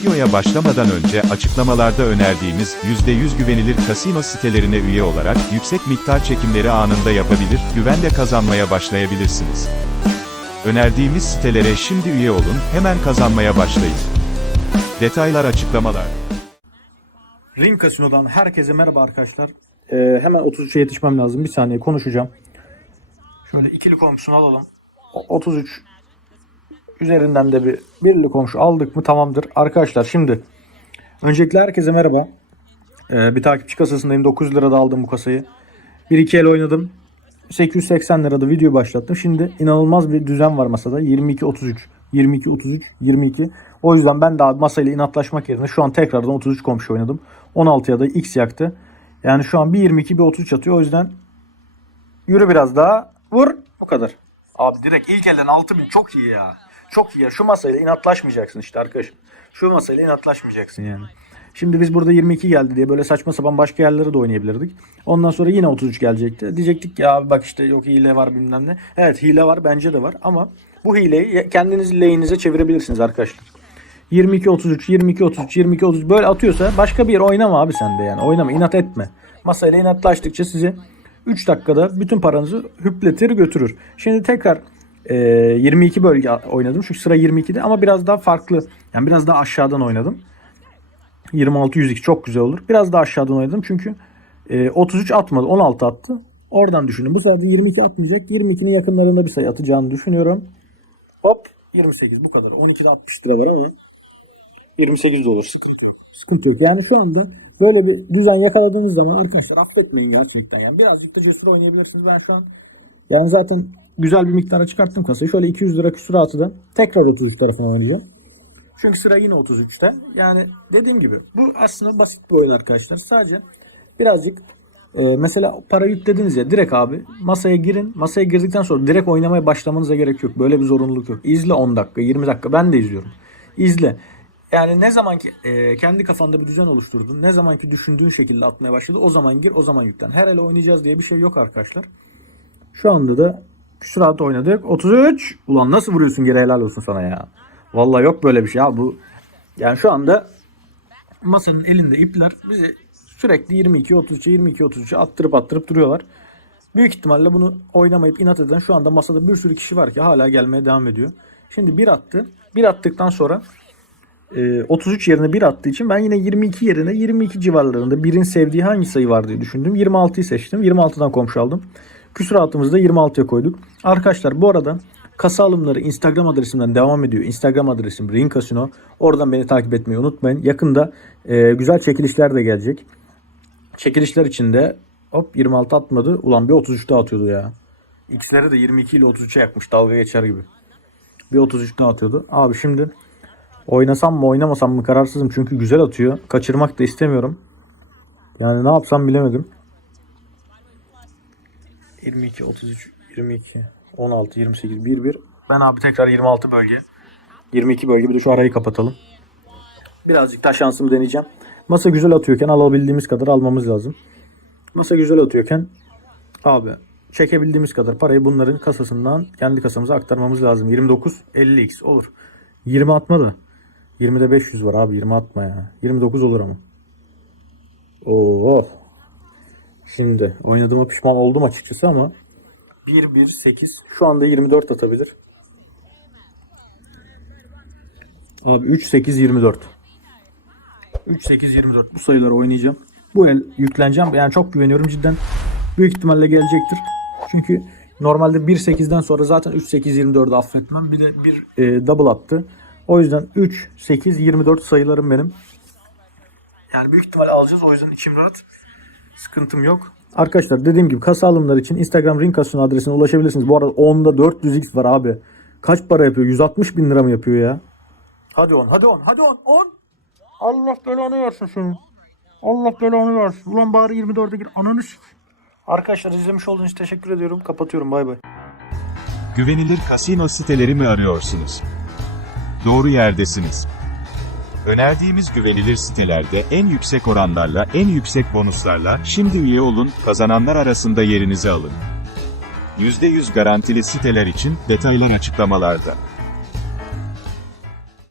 Videoya başlamadan önce açıklamalarda önerdiğimiz %100 güvenilir kasino sitelerine üye olarak yüksek miktar çekimleri anında yapabilir, güvenle kazanmaya başlayabilirsiniz. Önerdiğimiz sitelere şimdi üye olun, hemen kazanmaya başlayın. Detaylar açıklamalar. Ring Casino'dan herkese merhaba arkadaşlar. Ee, hemen 33'e yetişmem lazım. Bir saniye konuşacağım. Şöyle ikili komşusunu alalım. O- 33 üzerinden de bir birli komşu aldık mı tamamdır. Arkadaşlar şimdi öncelikle herkese merhaba. Ee, bir takipçi kasasındayım. 9 lirada aldım bu kasayı. 1-2 el oynadım. 880 lirada video başlattım. Şimdi inanılmaz bir düzen var masada. 22-33, 22-33, 22. O yüzden ben abi masayla inatlaşmak yerine şu an tekrardan 33 komşu oynadım. 16'ya da X yaktı. Yani şu an bir 22 bir 33 atıyor. O yüzden yürü biraz daha. Vur. O kadar. Abi direkt ilk elden 6000 çok iyi ya. Çok iyi ya. Şu masayla inatlaşmayacaksın işte arkadaşım. Şu masayla inatlaşmayacaksın yani. Şimdi biz burada 22 geldi diye böyle saçma sapan başka yerlere de oynayabilirdik. Ondan sonra yine 33 gelecekti. Diyecektik ya abi bak işte yok hile var bilmem ne. Evet hile var bence de var ama bu hileyi kendiniz lehinize çevirebilirsiniz arkadaşlar. 22 33 22 33 22 33 böyle atıyorsa başka bir yer oynama abi sen de yani. Oynama inat etme. Masayla inatlaştıkça sizi 3 dakikada bütün paranızı hüpletir götürür. Şimdi tekrar e, 22 bölge oynadım. Çünkü sıra 22'de ama biraz daha farklı. Yani biraz daha aşağıdan oynadım. 26 102 çok güzel olur. Biraz daha aşağıdan oynadım çünkü e, 33 atmadı. 16 attı. Oradan düşünün. Bu sefer de 22 atmayacak. 22'nin yakınlarında bir sayı atacağını düşünüyorum. Hop 28 bu kadar. 12'de 60 lira var ama 28 de olur. Sıkıntı yok. Sıkıntı yok. Yani şu anda böyle bir düzen yakaladığınız zaman arkadaşlar affetmeyin gerçekten. Yani birazcık da cesur oynayabilirsiniz. Ben şu an yani zaten güzel bir miktara çıkarttım kasayı. Şöyle 200 lira küsuratı da tekrar 33 tarafına oynayacağım. Çünkü sıra yine 33'te. Yani dediğim gibi bu aslında basit bir oyun arkadaşlar. Sadece birazcık e, mesela para yüklediniz ya direkt abi masaya girin. Masaya girdikten sonra direkt oynamaya başlamanıza gerek yok. Böyle bir zorunluluk yok. İzle 10 dakika 20 dakika ben de izliyorum. İzle. Yani ne zaman ki e, kendi kafanda bir düzen oluşturdun, ne zaman ki düşündüğün şekilde atmaya başladı, o zaman gir, o zaman yüklen. Her ele oynayacağız diye bir şey yok arkadaşlar. Şu anda da küsuratı oynadık. 33. Ulan nasıl vuruyorsun geri helal olsun sana ya. Vallahi yok böyle bir şey ya bu. Yani şu anda masanın elinde ipler bizi sürekli 22 33'e 22 33'e attırıp attırıp duruyorlar. Büyük ihtimalle bunu oynamayıp inat eden şu anda masada bir sürü kişi var ki hala gelmeye devam ediyor. Şimdi bir attı. Bir attıktan sonra e, 33 yerine bir attığı için ben yine 22 yerine 22 civarlarında birin sevdiği hangi sayı var diye düşündüm. 26'yı seçtim. 26'dan komşu aldım. Küsuratımızı da 26'ya koyduk. Arkadaşlar bu arada kasa alımları Instagram adresimden devam ediyor. Instagram adresim Ring Casino. Oradan beni takip etmeyi unutmayın. Yakında e, güzel çekilişler de gelecek. Çekilişler içinde hop 26 atmadı. Ulan bir 33 daha atıyordu ya. X'leri de 22 ile 33'e yakmış dalga geçer gibi. Bir 33 daha atıyordu. Abi şimdi oynasam mı oynamasam mı kararsızım çünkü güzel atıyor. Kaçırmak da istemiyorum. Yani ne yapsam bilemedim. 22, 33, 22, 16, 28, 1, 1. Ben abi tekrar 26 bölge. 22 bölge bir de şu arayı kapatalım. Birazcık daha şansımı deneyeceğim. Masa güzel atıyorken alabildiğimiz kadar almamız lazım. Masa güzel atıyorken abi çekebildiğimiz kadar parayı bunların kasasından kendi kasamıza aktarmamız lazım. 29 50x olur. 20 atma da. 20'de 500 var abi 20 atma ya. 29 olur ama. Oo. Şimdi oynadığıma pişman oldum açıkçası ama 1-1-8 şu anda 24 atabilir. Abi 3-8-24. 3-8-24 bu sayıları oynayacağım. Bu el yükleneceğim. Yani çok güveniyorum cidden. Büyük ihtimalle gelecektir. Çünkü normalde 1-8'den sonra zaten 3-8-24'ü affetmem. Bir de bir e, double attı. O yüzden 3-8-24 sayılarım benim. Yani büyük ihtimalle alacağız. O yüzden içim rahat. Sıkıntım yok. Arkadaşlar dediğim gibi kasa alımları için Instagram Ring Casino adresine ulaşabilirsiniz. Bu arada 10'da 400x var abi. Kaç para yapıyor? 160 bin lira mı yapıyor ya? Hadi on, hadi on, hadi on, on. Allah belanı versin seni. Allah belanı versin. Ulan bari 24'e gir. Ananı s- Arkadaşlar izlemiş olduğunuz için teşekkür ediyorum. Kapatıyorum. Bay bay. Güvenilir kasino siteleri mi arıyorsunuz? Doğru yerdesiniz. Önerdiğimiz güvenilir sitelerde en yüksek oranlarla, en yüksek bonuslarla şimdi üye olun, kazananlar arasında yerinizi alın. %100 garantili siteler için detaylar açıklamalarda.